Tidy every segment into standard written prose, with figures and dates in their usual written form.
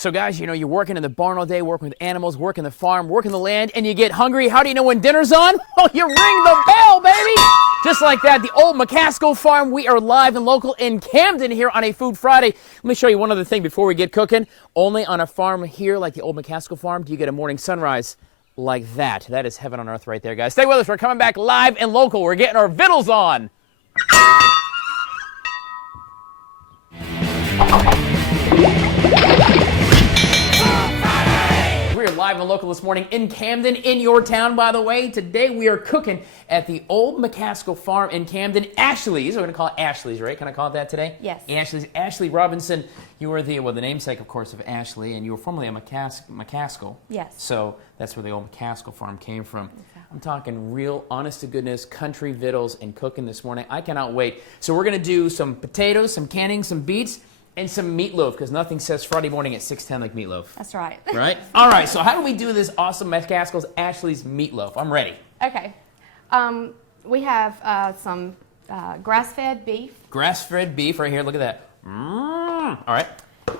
So guys, you know, you're working in the barn all day, working with animals, working the farm, working the land, and you get hungry. How do you know when dinner's on? Oh, you ring the bell, baby! Just like that, the old McCaskill farm. We are live and local in Camden here on a Food Friday. Let me show you one other thing before we get cooking. Only on a farm here like the old McCaskill farm do you get a morning sunrise like that. That is heaven on earth right there, guys. Stay with us. We're coming back live and local. We're getting our vittles on. We are live and local this morning in Camden, in your town, by the way. Today we are cooking at the old McCaskill farm in Camden. Ashley's, we're going to call it Ashley's, right? Can I call it that today? Yes. Ashley's. Ashley Robinson, you were the namesake, of course, of Ashley, and you were formerly a McCaskill. Yes. So that's where the old McCaskill farm came from. Exactly. I'm talking real, honest-to-goodness, country vittles and cooking this morning. I cannot wait. So we're going to do some potatoes, some canning, some beets, and some meatloaf, because nothing says Friday morning at 6:10 like meatloaf. That's right. Right? All right, so how do we do this awesome McCaskill's Ashley's meatloaf? I'm ready. Okay. We have some grass-fed beef. Grass-fed beef right here. Look at that. All right.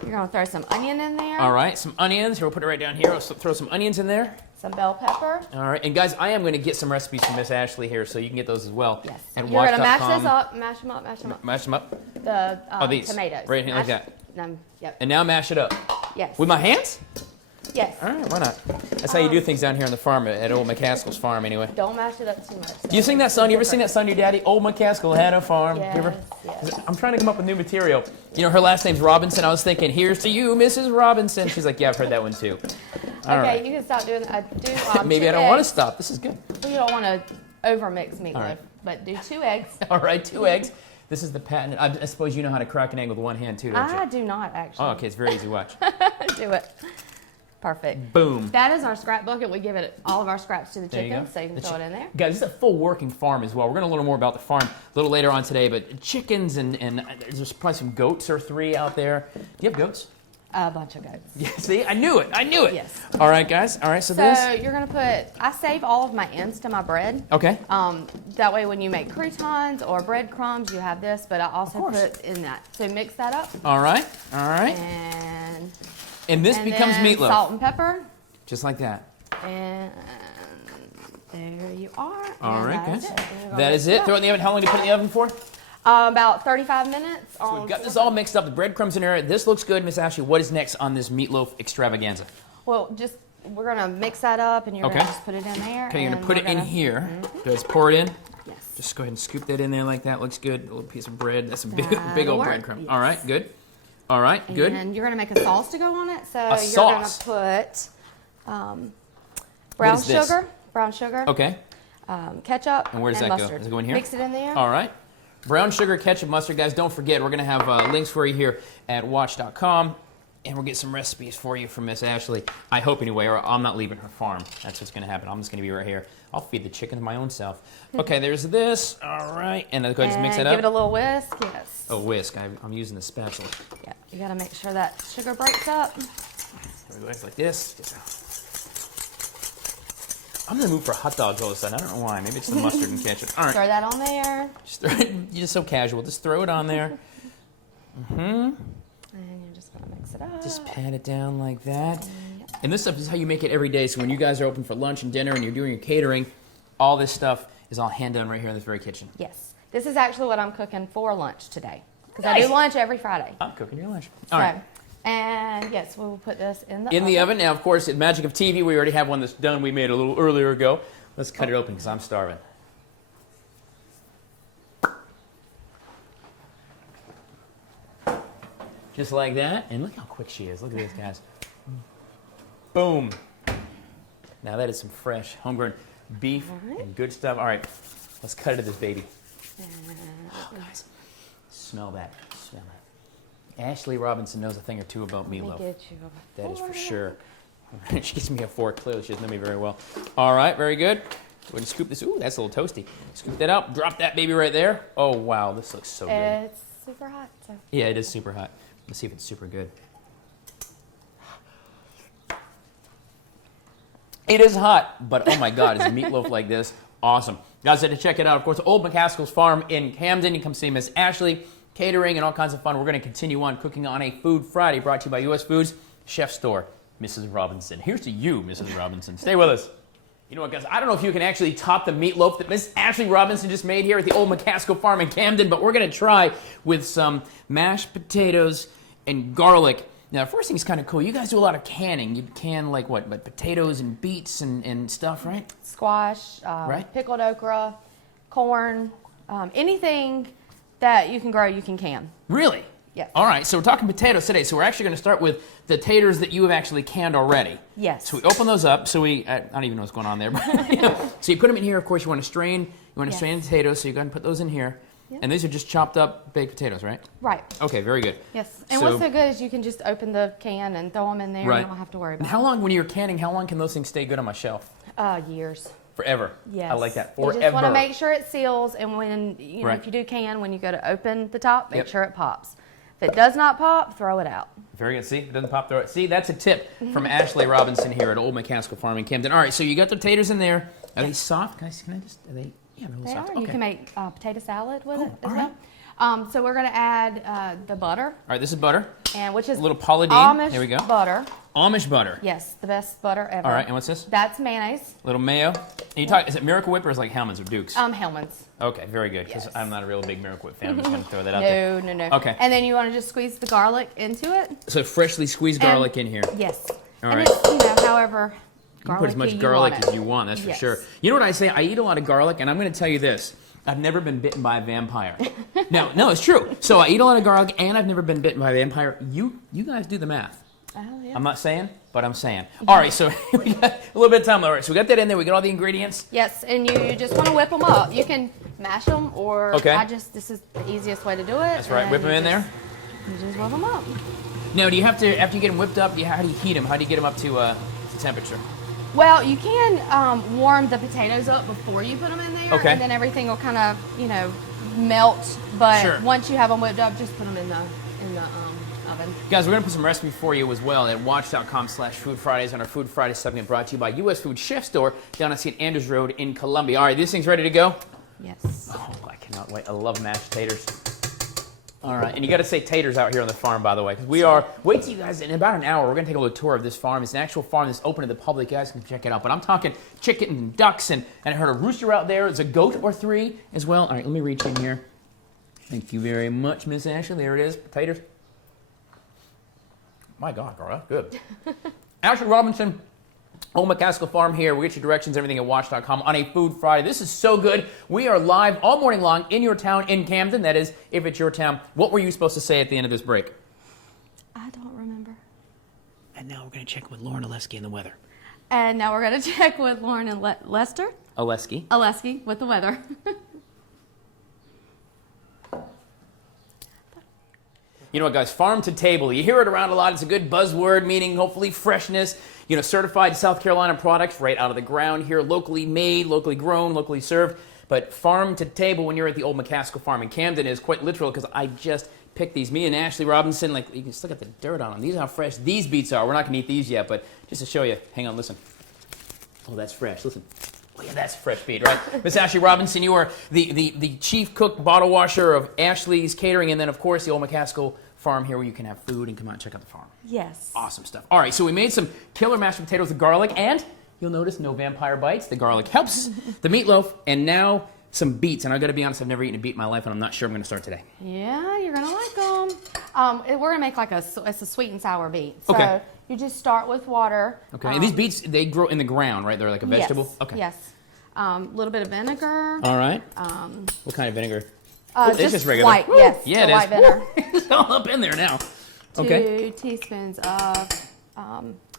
You're going to throw some onion in there. All right, some onions. Here, we'll put it right down here. We'll throw some onions in there. Some bell pepper. All right, and guys, I am going to get some recipes from Miss Ashley here, so you can get those as well. Yes. And You're going to mash WACH.com. this up, mash them up, mash them up. Mash them up. The These. tomatoes. Right here, like that. Yep. And now mash it up. Yes. With my hands? Yes. All right, why not? That's how you do things down here on the farm at old McCaskill's farm, anyway. Don't mash it up too much. Do you sing that song? You ever sing that song to your daddy? Old McCaskill had a farm. Yes, You ever? yes. I'm trying to come up with new material. You know, her last name's Robinson. I was thinking, here's to you, Mrs. Robinson. She's like, yeah, I've heard that one too. All Okay, right. you can stop doing that. Do Maybe I don't want to stop. This is good. Well, you don't want to overmix meatloaf, All right. but do 2 eggs. All right, 2 eggs. This is the patent. I suppose you know how to crack an egg with one hand too, don't you? I do not, actually. Oh, okay, it's very easy. Watch. Do it. Perfect. Boom. That is our scrap bucket. We give it all of our scraps to the There you chicken, go. so you can throw it in there. Guys, this is a full working farm as well. We're going to learn more about the farm a little later on today, but chickens and there's probably some goats or 3 out there. Do you have goats? A bunch of goats. Yeah, see, I knew it. I knew it. Yes. All right, guys. All right, so So this. you're going to put, I save all of my ends to my bread. Okay. That way when you make croutons or breadcrumbs, you have this, but I also put in that. So mix that up. All right. All right. And this becomes then meatloaf. Salt and pepper. Just like that. And there you are. All And right, that is guys. it. That is it. Throw it in the oven. How long do you put it in the oven for? About 35 minutes. So we've got this all mixed up. The breadcrumbs in there. This looks good, Miss Ashley. What is next on this meatloaf extravaganza? Well, we're going to mix that up, and you're going to just put it in there. Okay, you're going to put it in here. Just pour it in. Yes. Just go ahead and scoop that in there like that. Looks good. A little piece of bread. That's a big That'll old work. breadcrumb. Yes. All right, good. All right, good. And you're going to make a sauce to go on it. So A you're sauce. going to put What is this? brown sugar, Okay. ketchup, And where does that go? mustard. Does it go in here? Mix it in there. All right. Brown sugar, ketchup, mustard. Guys, don't forget, we're going to have links for you here at WACH.com, and we'll get some recipes for you from Miss Ashley. I hope anyway, or I'm not leaving her farm. That's what's going to happen. I'm just going to be right here. I'll feed the chickens my own self. Okay, there's this. All right. And then go ahead and mix it up. Give it a little whisk. Yes. Oh, whisk. I'm using the spatula. Yeah. You got to make sure that sugar breaks up. There we go. It's like this. I'm in the mood for hot dogs all of a sudden. I don't know why. Maybe it's the mustard and ketchup. All right. Throw that on there. Just throw it. You're just so casual. Just throw it on there. And you're just going to mix it up. Just pat it down like that. And this stuff is how you make it every day. So when you guys are open for lunch and dinner and you're doing your catering, all this stuff is all hand done right here in this very kitchen. Yes. This is actually what I'm cooking for lunch today. Because Nice. I do lunch every Friday. I'm cooking your lunch. So, All right. and yes, we will put this in the oven. In the oven. Now, of course, at Magic of TV, we already have one that's done. We made a little earlier ago. Let's cut it open because I'm starving. Just like that. And look how quick she is. Look at this, guys. Boom. Now that is some fresh, homegrown beef and good stuff. All right, let's cut into this baby. Oh, guys, smell that. Smell that. Ashley Robinson knows a thing or two about meatloaf. Let me get you a That is for fork. sure. She gives me a fork. Clearly, she doesn't know me very well. All right, very good. Go ahead and scoop this. Ooh, that's a little toasty. Scoop that out. Drop that baby right there. Oh, wow, this looks so good. It's super hot. So. Yeah, it is super hot. Let's see if it's super good. It is hot, but oh my God, is meatloaf like this awesome. Guys, had to check it out. Of course, Old McCaskill's farm in Camden. You come see Miss Ashley, catering and all kinds of fun. We're going to continue on cooking on a Food Friday brought to you by U.S. Foods. Chef Store, Mrs. Robinson. Here's to you, Mrs. Robinson. Stay with us. You know what, guys? I don't know if you can actually top the meatloaf that Miss Ashley Robinson just made here at the old McCaskill farm in Camden, but we're going to try with some mashed potatoes and garlic. Now, the first thing is kind of cool. You guys do a lot of canning. You can, like, what, potatoes and beets and stuff, right? Squash, Right. pickled okra, corn, anything that you can grow, you can can. Really? Yes. All right, so we're talking potatoes today. So we're actually going to start with the taters that you have actually canned already. Yes. So we open those up. So I don't even know what's going on there. But, so you put them in here. Of course, you want to strain. You want to strain the potatoes. So you go ahead and put those in here. Yep. And these are just chopped up baked potatoes, right? Right. Okay, very good. Yes. And what's so good is you can just open the can and throw them in there, and you don't have to worry about it. How long, when you're canning, how long can those things stay good on my shelf? Years. Forever. Yes. I like that. Forever. You just want to make sure it seals, and when you know if you do can, when you go to open the top, make sure it pops. If it does not pop, throw it out. Very good. See, if it doesn't pop, throw it. See, that's a tip from Ashley Robinson here at Old McCaskill Farm in Camden. All right, so you got the taters in there. Are they soft? Can I just? Are they? Yeah, they're a little They soft. are. Okay. You can make potato salad with it as all well. So we're going to add the butter. All right, this is butter. And which is a little Polydine. Amish there we go. Butter. Amish butter. Yes, the best butter ever. All right, and what's this? That's mayonnaise. A little mayo. And you talk, is it Miracle Whip or is it like Hellmann's or Duke's? Hellmann's. Okay, very good, because I'm not a real big Miracle Whip fan. I'm just going to throw that out there. No. No. Okay. And then you want to just squeeze the garlic into it. So freshly squeezed garlic in here. Yes. All and right. It's, however you put as much garlic as you want, that's for sure. You know what I say? I eat a lot of garlic, and I'm going to tell you this. I've never been bitten by a vampire. No, it's true. So I eat a lot of garlic, and I've never been bitten by a vampire. You guys do the math. Oh, yeah. I'm not saying, but I'm saying. All right, so we got a little bit of time. All right, so we got that in there. We got all the ingredients. Yes, and you just want to whip them up. You can mash them, or this is the easiest way to do it. That's right. Whip them in there. You just whip them up. Now, do you have to, after you get them whipped up, how do you heat them? How do you get them up to temperature? Well, you can warm the potatoes up before you put them in there, and then everything will kind of, melt. But once you have them whipped up, just put them in the oven. Guys, we're going to put some recipes for you as well at WACH.com/Food Fridays on our Food Friday segment brought to you by U.S. Food Chef Store down on St. Andrews Road in Columbia. All right, this thing's ready to go? Yes. Oh, I cannot wait. I love mashed taters. All right, and you got to say taters out here on the farm, by the way, because we are. Wait till you guys, in about an hour, we're going to take a little tour of this farm. It's an actual farm that's open to the public. You guys can check it out. But I'm talking chicken and ducks, and I heard a rooster out there. There's a goat or three as well. All right, let me reach in here. Thank you very much, Miss Ashley. There it is, taters. My God, girl, that's good. Ashley Robinson, Old McCaskill Farm here. We get your directions, everything at WACH.com on a Food Friday. This is so good. We are live all morning long in your town in Camden. That is, if it's your town. What were you supposed to say at the end of this break? I don't remember. And now we're going to check with Lauren Oleski and the weather. And now we're going to check with Lauren and Lester. Oleski with the weather. You know what, guys? Farm to table. You hear it around a lot. It's a good buzzword, meaning hopefully freshness. You know, certified South Carolina products right out of the ground here, locally made, locally grown, locally served. But farm to table when you're at the old McCaskill Farm in Camden is quite literal because I just picked these. Me and Ashley Robinson, like, you can still get the dirt on them. These are how fresh these beets are. We're not going to eat these yet, but just to show you. Hang on, listen. Oh, that's fresh. Listen. Oh, yeah, that's fresh beet, right? Miss Ashley Robinson, you are the chief cook, bottle washer of Ashley's Catering, and then, of course, the old McCaskill Farm here where you can have food and come out and check out the farm. Yes. Awesome stuff. All right, so we made some killer mashed potatoes with garlic, and you'll notice no vampire bites. The garlic helps. The meatloaf, and now some beets. And I've got to be honest, I've never eaten a beet in my life, and I'm not sure I'm going to start today. Yeah, you're going to like them. We're going to make like it's a sweet and sour beet. So you just start with water. Okay, and these beets, they grow in the ground, right? They're like a vegetable? Yes. Okay. Yes. A little bit of vinegar. All right. What kind of vinegar? Just regular. White, yes. Yeah, it white is. vinegar. It's all up in there now. 2 teaspoons of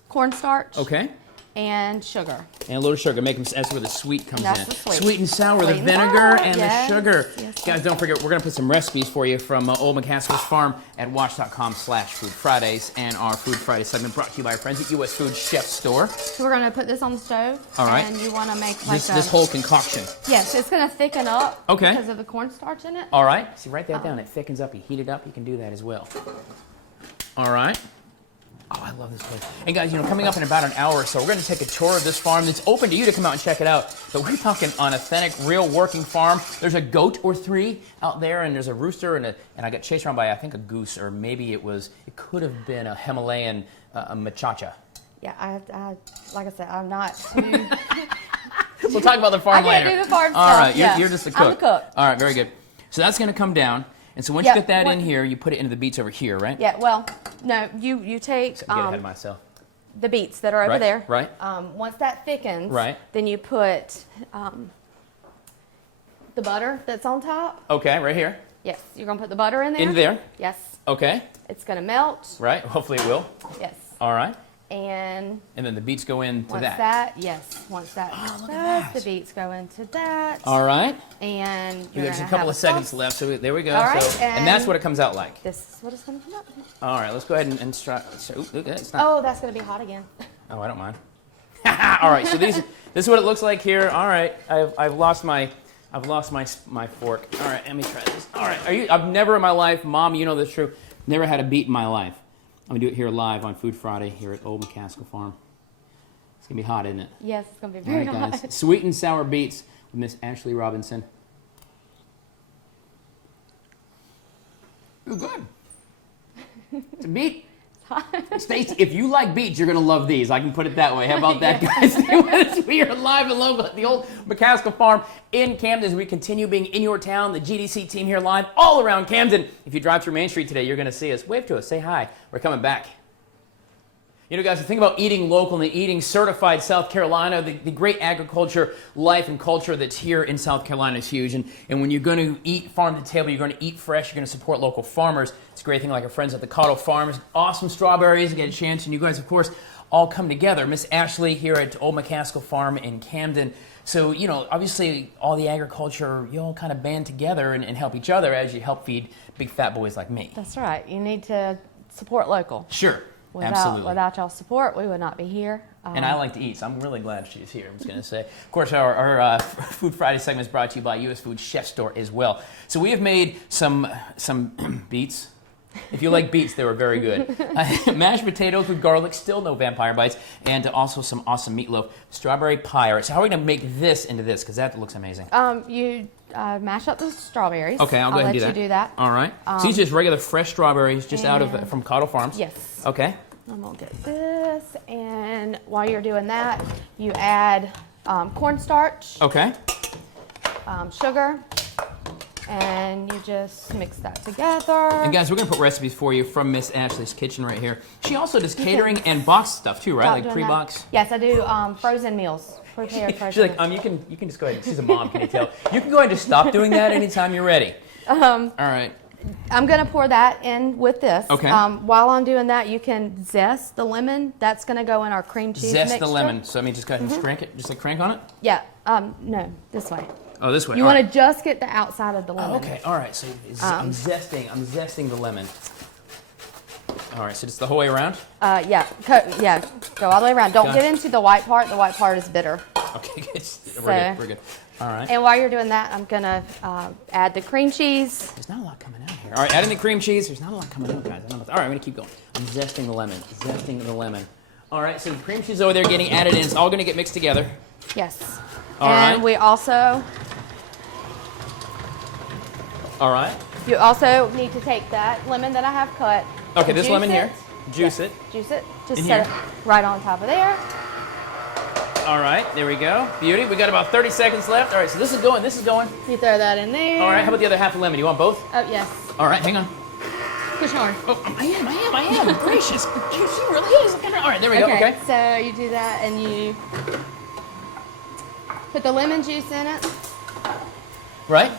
cornstarch. Okay. And sugar. And a little sugar. Make them, that's where the sweet comes in. The sweet. Sweet and sour, the vinegar and the sugar. Yes, guys, don't forget, we're going to put some recipes for you from Old McCaskill's Farm at WACH.com/Food Fridays. And our Food Friday segment brought to you by our friends at U.S. Food Chef Store. So we're going to put this on the stove. All right. And you want to make like this whole concoction. Yes, it's going to thicken up. Okay. Because of the cornstarch in it. All right. See, write that down. It thickens up. You heat it up. You can do that as well. All right. Oh, I love this place. And guys, coming up in about an hour or so, we're going to take a tour of this farm that's open to you to come out and check it out. But we're talking an authentic, real working farm. There's a goat or three out there, and there's a rooster, and I got chased around by, I think, a goose, or maybe it could have been a Himalayan muchacha. Yeah, I like I said, I'm not too... We'll talk about the farm later. I can't do the farm All stuff. right, yeah. you're just a cook. I'm a cook. All right, very good. So that's going to come down. And so once you get that in here, you put it into the beets over here, right? Yeah, well, no, you take... So get ahead of myself. The beets that are over there. Right. Once that thickens, right. then you put the butter that's on top. Okay, right here. Yes, you're going to put the butter in there. In there? Yes. Okay. It's going to melt. Right, hopefully it will. Yes. All right. And then the beets go into once that. Once that look does, at that. the beets go into that. All right. And you're There's a couple of seconds left, so there we go. All right, so, and that's what it comes out like. This is what it's going to come out. All right, let's go ahead and try. Look at it. Oh, that's going to be hot again. Oh, I don't mind. All right, so this is what it looks like here. All right, I've lost my fork. All right, let me try this. All right, I've never in my life, Mom, you know this is true, never had a beet in my life. I'm gonna do it here live on Food Friday here at Old McCaskill Farm. It's gonna be hot, isn't it? Yes, it's gonna be very hot. Guys. Sweet and sour beets with Miss Ashley Robinson. Ooh, good. It's a beet. Stacy, if you like beets, you're going to love these. I can put it that way. How about that, guys? Stay with us. We are live and local at the Old McCaskill Farm in Camden as we continue being in your town. The GDC team here live all around Camden. If you drive through Main Street today, you're going to see us. Wave to us. Say hi. We're coming back. You know, guys, the thing about eating local and eating certified South Carolina, the great agriculture, life, and culture that's here in South Carolina is huge. And when you're going to eat farm to table, you're going to eat fresh, you're going to support local farmers. It's a great thing like our friends at the Cottle Farms. Awesome strawberries, get a chance. And you guys, of course, all come together. Miss Ashley here at Old McCaskill Farm in Camden. So, you know, obviously all the agriculture, you all kind of band together and help each other as you help feed big fat boys like me. That's right. You need to support local. Sure. Absolutely. Without y'all's support, we would not be here. And I like to eat, so I'm really glad she's here, I'm just going to say. Of course, our Food Friday segment is brought to you by U.S. Food Chef Store as well. So we have made some beets. If you like beets, they were very good. Mashed potatoes with garlic, still no vampire bites, and also some awesome meatloaf. Strawberry pie. All right, so how are we going to make this into this? Because that looks amazing. You mash up the strawberries. Okay, I'll go ahead and do that. Let you do that. All right. So these are just regular fresh strawberries, just from Cottle Farms. Yes. Okay. I'm going to get this, and while you're doing that, you add cornstarch. Okay. Sugar. And you just mix that together. And guys, we're going to put recipes for you from Miss Ashley's kitchen right here. She also does catering and box stuff too, right? Like pre-box? Yes, I do frozen meals. Prepared frozen She's like, you can just go ahead. She's a mom, can you tell? You can go ahead and just stop doing that anytime you're ready. All right. I'm going to pour that in with this. Okay. While I'm doing that, you can zest the lemon. That's going to go in our cream cheese mixture. Zest the lemon. So I mean, just go ahead and crank it, just like crank on it? Yeah. No, this way. Oh, this way. You want to just get the outside of the lemon. Oh, okay. All right. So I'm zesting the lemon. All right. So just the whole way around? Yeah. Go all the way around. Don't get into the white part. The white part is bitter. Okay. Good. We're good. All right. And while you're doing that, I'm going to add the cream cheese. There's not a lot coming out here. All right. Adding the cream cheese. There's not a lot coming out, guys. All right. I'm going to keep going. I'm zesting the lemon. All right. So the cream cheese over there getting added in. It's all going to get mixed together. Yes. All right. And we also... All right. You also need to take that lemon that I have cut. Okay, this lemon here. Juice it. Juice it. Just set it right on top of there. All right, there we go. Beauty. We got about 30 seconds left. All right, so this is going. You throw that in there. All right, how about the other half of lemon? You want both? Oh, yes. All right, hang on. Push hard. Oh, I am. Gracious. She really is. All right, there we go. Okay. So you do that and you put the lemon juice in it. Right.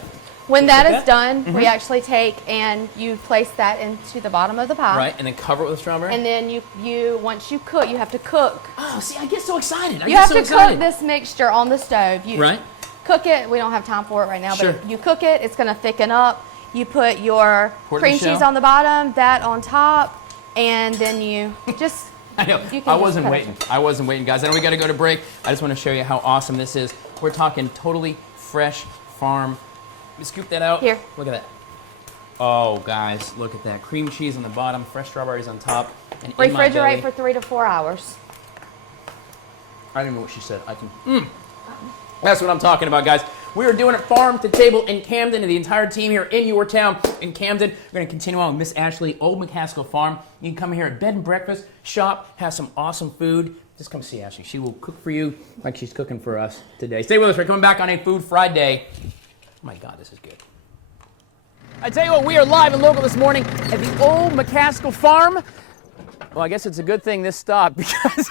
When that is done, we actually take and you place that into the bottom of the pie. Right, and then cover it with strawberry. And then you once you cook, you have to cook. Oh, see, I get so excited. You have to cook this mixture on the stove. Right. Cook it. We don't have time for it right now, Sure. but you cook it. It's going to thicken up. You put your cream cheese shell. on the bottom, that on top, and then you just... I know. I wasn't waiting, guys. I know we got to go to break. I just want to show you how awesome this is. We're talking totally fresh farm. Let me scoop that out. Here. Look at that. Oh, guys, look at that. Cream cheese on the bottom, fresh strawberries on top. And refrigerate for 3 to 4 hours. I don't know what she said. I can. That's what I'm talking about, guys. We are doing it farm to table in Camden, and the entire team here in your town in Camden. We're going to continue on with Miss Ashley, Old McCaskill Farm. You can come here at bed and breakfast, shop, have some awesome food. Just come see Ashley. She will cook for you like she's cooking for us today. Stay with us. We're coming back on a Food Friday. Oh my God, this is good. I tell you what, we are live and local this morning at the Old McCaskill Farm. Well, I guess it's a good thing this stopped because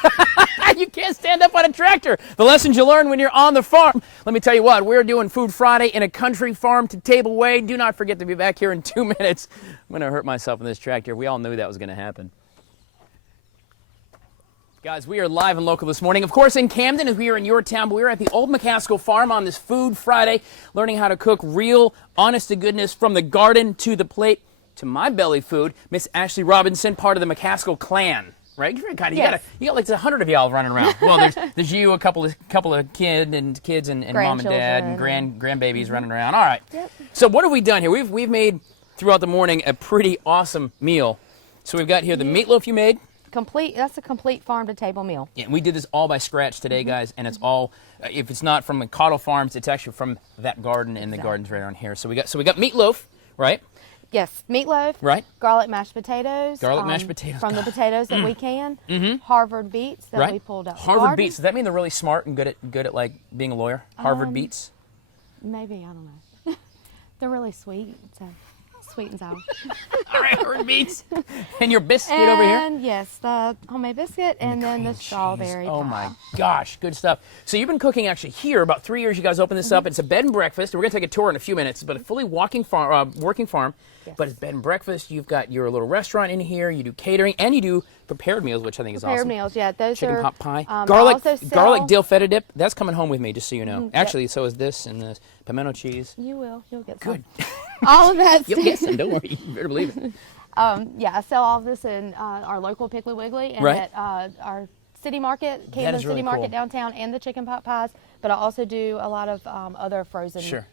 you can't stand up on a tractor. The lessons you learn when you're on the farm. Let me tell you what, we're doing Food Friday in a country farm to table way. Do not forget to be back here in 2 minutes. I'm going to hurt myself in this tractor. We all knew that was going to happen. Guys, we are live and local this morning. Of course, in Camden, as we are in your town, but we are at the Old McCaskill Farm on this Food Friday, learning how to cook real, honest-to-goodness, from the garden to the plate to my belly food. Miss Ashley Robinson, part of the McCaskill clan, right? You got like 100 of y'all running around. Well, there's you, a couple of kids and mom and dad and grandbabies running around. All right. Yep. So what have we done here? We've made throughout the morning a pretty awesome meal. So we've got here the meatloaf you made. That's a complete farm to table meal. Yeah, we did this all by scratch today, guys, and it's all, if it's not from McCaskill Farms, it's actually from that garden, and the garden's right around here. So we got meatloaf, right? Yes, meatloaf. Right. Garlic mashed potatoes. Garlic mashed potatoes. From the potatoes that we can. Harvard beets that we pulled out. Harvard beets. Does that mean they're really smart and good at like being a lawyer? Harvard beets. Maybe, I don't know. They're really sweet. So. Sweet and sour. All right, Harvard beets. And your biscuit over here? And yes, the homemade biscuit and then the strawberry pie. Oh my gosh, good stuff. So you've been cooking actually here about 3 years. You guys opened this up. It's a bed and breakfast. We're going to take a tour in a few minutes, but a fully working farm. Yes. But it's bed and breakfast. You've got your little restaurant in here. You do catering and you do prepared meals, which I think is awesome. Prepared meals, yeah. Those chicken are pot pie. Garlic dill feta dip. That's coming home with me, just so you know. Actually, so is this and this pimento cheese. You'll get some. Good. All of that. You'll get some. Don't worry. You better believe it. I sell all of this in our local Piggly Wiggly and at our city market, Camden City Market downtown, and the chicken pot pies. But I also do a lot of other frozen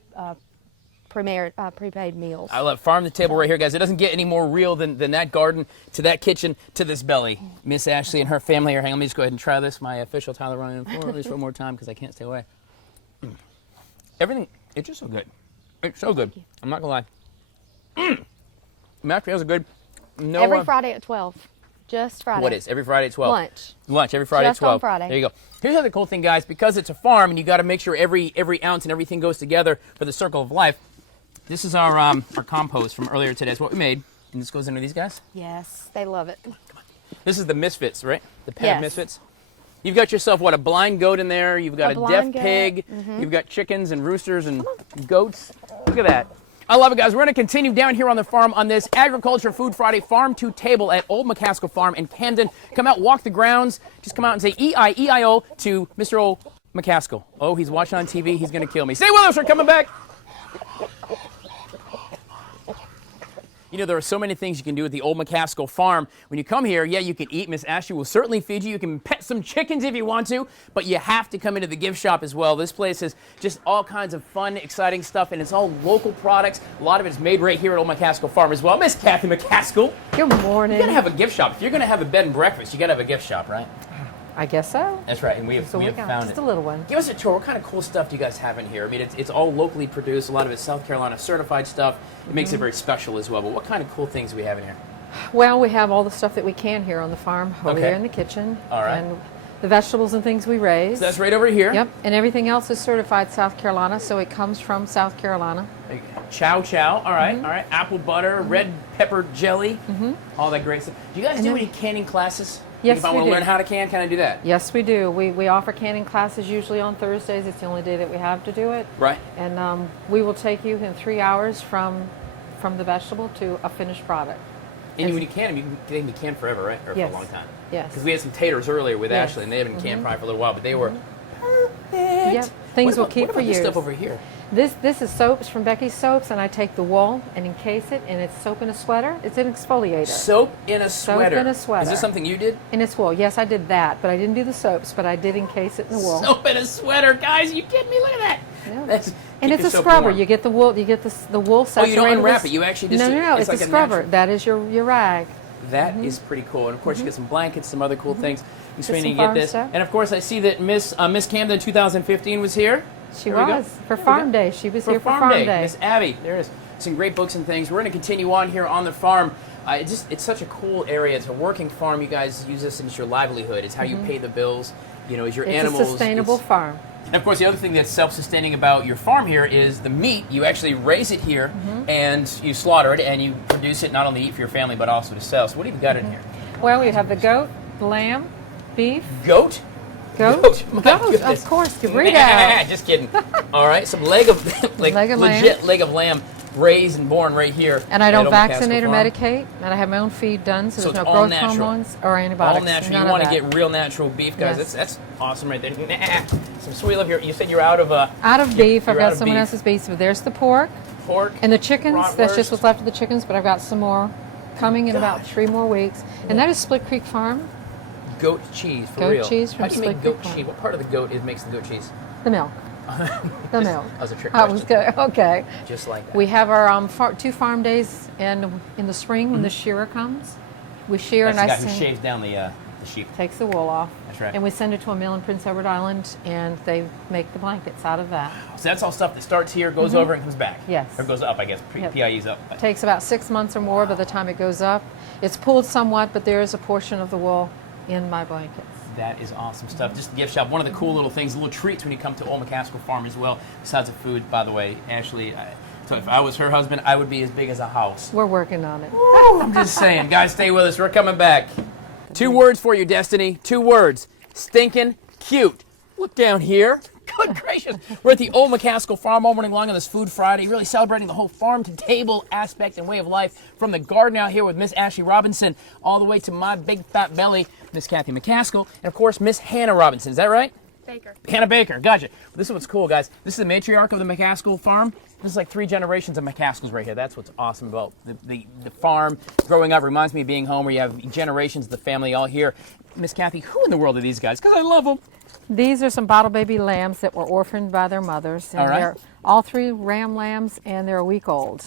prepaid meals. I love farm to table right here, guys. It doesn't get any more real than that garden to that kitchen to this belly. Miss Ashley and her family are hanging. Let me just go ahead and try this. My official Tyler Ryan for this one more time because I can't stay away. Everything, it's just so good. It's so good. I'm not going to lie. Mashed potatoes are good. Every Friday at 12. Just Friday. What is? Every Friday at 12. Lunch every Friday at 12. Just on Friday. There you go. Here's the other cool thing, guys. Because it's a farm and you got to make sure every ounce and everything goes together for the circle of life. This is our compost from earlier today. It's what we made. And this goes into these guys? Yes. They love it. Come on. This is the Misfits, right? The pet of Misfits. You've got yourself, what, a blind goat in there. You've got a deaf pig. You've got chickens and roosters and goats. Look at that. I love it, guys. We're going to continue down here on the farm on this Agriculture Food Friday Farm to Table at Old McCaskill Farm in Camden. Come out, walk the grounds. Just come out and say E-I-E-I-O to Mr. Old McCaskill. Oh, he's watching on TV. He's going to kill me. Stay with us. We're coming back. You know, there are so many things you can do at the Old McCaskill Farm. When you come here, yeah, you can eat. Miss Ashley will certainly feed you. You can pet some chickens if you want to, but you have to come into the gift shop as well. This place is just all kinds of fun, exciting stuff, and it's all local products. A lot of it is made right here at Old McCaskill Farm as well. Miss Kathy McCaskill. Good morning. You gotta have a gift shop. If you're gonna have a bed and breakfast, you gotta have a gift shop, right? I guess so. That's right, and we have found just it. A little one. Give us a tour. What kind of cool stuff do you guys have in here? I mean, it's all locally produced. A lot of it's South Carolina certified stuff. It makes it very special as well. But what kind of cool things do we have in here? Well, we have all the stuff that we can here on the farm over there in the kitchen. All right. And the vegetables and things we raise. So that's right over here. Yep. And everything else is certified South Carolina, so it comes from South Carolina. Chow chow. All right. All right. Apple butter, red pepper jelly, all that great stuff. Do you guys do any canning classes? Yes, if I want to learn how to can I do that? Yes, we do. We offer canning classes usually on Thursdays. It's the only day that we have to do it. Right. And we will take you in 3 hours from the vegetable to a finished product. And when you can them, they can be canned forever, right? Or for a long time. Yes. Because we had some taters earlier with Ashley, and they have been canned probably for a little while, but they were perfect. Yep. Things will keep for years. What about this stuff over here? This is soaps from Becky's Soaps, and I take the wool and encase it, and it's soap in a sweater. It's an exfoliator. Soap in a sweater. Soap in a sweater. Is this something you did? And it's wool. Yes, I did that, but I didn't do the soaps, but I did encase it in the wool. Soap in a sweater, guys! Are you kidding me? Look at that. Yeah. And it's a scrubber. You get the wool. You get the wool saturated. Oh, you don't unwrap it. You actually just no. It's like a scrubber. That is your rag. That is pretty cool. And of course, you get some blankets, some other cool things. You get this. And of course, I see that Miss Camden 2015 was here. She was. For Farm Day. She was here for Farm Day. Miss Abby, there it is. Some great books and things. We're going to continue on here on the farm. It's such a cool area. It's a working farm. You guys use this as your livelihood. It's how you pay the bills. As your animals. It's a sustainable farm. And of course, the other thing that's self-sustaining about your farm here is the meat. You actually raise it here, and you slaughter it, and you produce it not only to eat for your family, but also to sell. So what have you got in here? Well, we have the goat, lamb, beef. Goat? Goat, Goat, of course, burrito. Just kidding. All right, some leg of legit leg of lamb raised and born right here. And I don't vaccinate or medicate, and I have my own feed done, so there's no growth hormones or antibiotics. All natural. You want to get real natural beef, guys. Yes. That's awesome right there. Some sweet love here. You said you're out of beef. I've got someone else's beef. So there's the pork. And the chickens. That's just what's left of the chickens, but I've got some more coming in about 3 more weeks. And that is Split Creek Farm. Goat cheese, for real. Goat cheese from How do you Split make goat Creek cheese? What part of the goat makes the goat cheese? The milk. The milk. That was a trick That question. was good. Okay. Just like that. We have our 2 farm days in the spring when the shearer comes. We shear That's and the I guy who shaves down the sheep. takes the wool off. That's right. And we send it to a mill in Prince Edward Island, and they make the blankets out of that. So that's all stuff that starts here, goes over, and comes back. Yes. Or goes up, I guess. Yep. PIE's up. It takes about 6 months or more by the time it goes up. It's pulled somewhat, but there is a portion of the wool in my blankets. That is awesome stuff. Just a gift shop. One of the cool little things, little treats when you come to Old McCaskill Farm as well. Besides the food, by the way, Ashley, so if I was her husband, I would be as big as a house. We're working on it. I'm just saying. Guys, stay with us. We're coming back. 2 words for you, Destiny. 2 words. Stinking cute. Look down here. Good gracious. We're at the Old McCaskill Farm all morning long on this Food Friday, really celebrating the whole farm-to-table aspect and way of life, from the garden out here with Miss Ashley Robinson all the way to my big fat belly, Miss Kathy McCaskill, and of course, Miss Hannah Robinson. Is that right? Baker. Hannah Baker. Gotcha. This is what's cool, guys. This is the matriarch of the McCaskill Farm. This is like 3 generations of McCaskills right here. That's what's awesome about the farm. Growing up reminds me of being home where you have generations of the family all here. Miss Kathy, who in the world are these guys? Because I love them. These are some bottle baby lambs that were orphaned by their mothers. And all right. They're all 3 ram lambs, and they're a week old.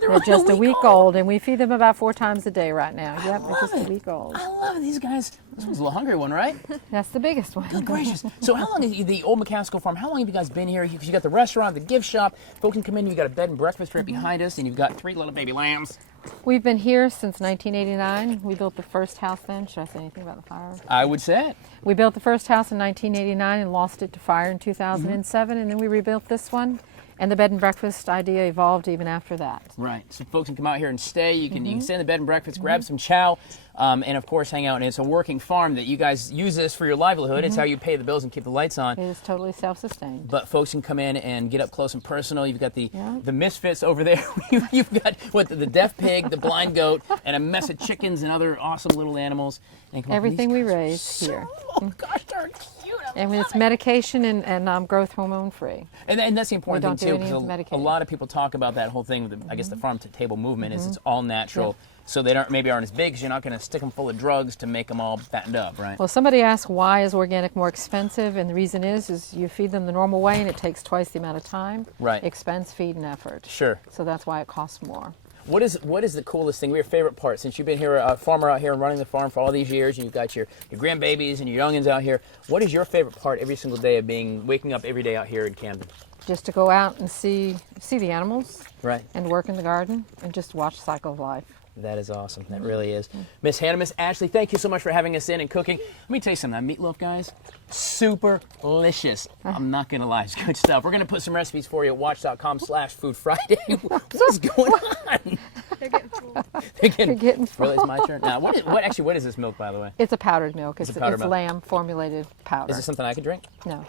They're just a week old, and we feed them about 4 times a day right now. Yep, they're just a week old. I love these guys. This one's a little hungry one, right? That's the biggest one. Good gracious. So how long is the Old McCaskill Farm, how long have you guys been here? Because you got the restaurant, the gift shop. Folks can come in, you got a bed and breakfast right behind us, and you've got 3 little baby lambs. We've been here since 1989. We built the first house then. Should I say anything about the fire? I would say it. We built the first house in 1989 and lost it to fire in 2007, and then we rebuilt this one. And the bed and breakfast idea evolved even after that. Right. So folks can come out here and stay. You can stay in the bed and breakfast, grab some chow, and of course hang out. And it's a working farm that you guys use this for your livelihood. It's how you pay the bills and keep the lights on. It is totally self-sustained. But folks can come in and get up close and personal. You've got the misfits over there. You've got the deaf pig, the blind goat, and a mess of chickens and other awesome little animals. And everything we raise here. Oh gosh, they're cute. And it's medication and growth hormone free. And that's the important thing too, because a lot of people talk about that whole thing with I guess the farm to table movement is it's all natural. Yeah. So they aren't as big because you're not going to stick them full of drugs to make them all fattened up, right? Well, somebody asked why is organic more expensive, and the reason is you feed them the normal way and it takes twice the amount of time, expense, feed, and effort. Sure. So that's why it costs more. What is the coolest thing? Your favorite part, since you've been here, a farmer out here and running the farm for all these years, and you've got your grandbabies and your youngins out here. What is your favorite part every single day of waking up every day out here in Camden? Just to go out and see the animals, right, and work in the garden, and just watch the cycle of life. That is awesome. That really is. Miss Hannah, Miss Ashley, thank you so much for having us in and cooking. Let me tell you something. That meatloaf, guys, super delicious. I'm not going to lie. It's good stuff. We're going to put some recipes for you at watch.com/foodfriday. What's going on? They're getting full. They're getting full. Really, it's my turn? Now, what is this milk, by the way? It's a powdered milk. It's powdered milk. Lamb formulated powder. Is it something I can drink? No.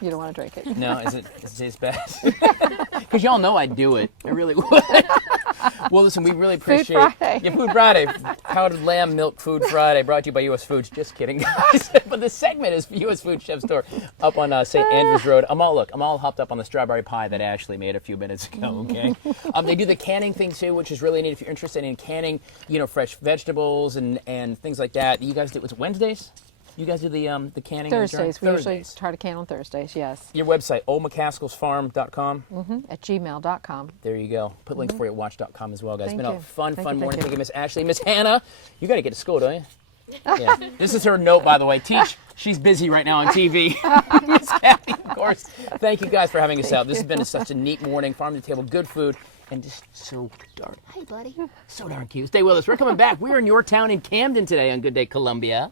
You don't want to drink it. No, is it tastes bad? Because y'all know I do it. I really would. Well, listen, we really appreciate Food Friday. Yeah, Food Friday. Powdered lamb milk Food Friday, brought to you by U.S. Foods. Just kidding, guys. But the segment is U.S. Foods Chef Store up on St. Andrews Road. I'm all hopped up on the strawberry pie that Ashley made a few minutes ago. Okay. They do the canning thing too, which is really neat if you're interested in canning, fresh vegetables and things like that. You guys do it's Wednesdays. You guys do the canning? Thursdays. We usually try to can on Thursdays, yes. Your website, oldmccaskillsfarm.com? At gmail.com. There you go. Put links for you at watch.com as well, guys. It's been a fun morning. Thank you, Miss Ashley. Miss Hannah, you got to get to school, don't you? Yeah. This is her note, by the way. She's busy right now on TV. Miss Kathy, of course. Thank you guys for having us out. This has been such a neat morning. Farm to table, good food, and just so darn, hey buddy, so darn cute. Stay with us. We're coming back. We're in your town in Camden today on Good Day Columbia.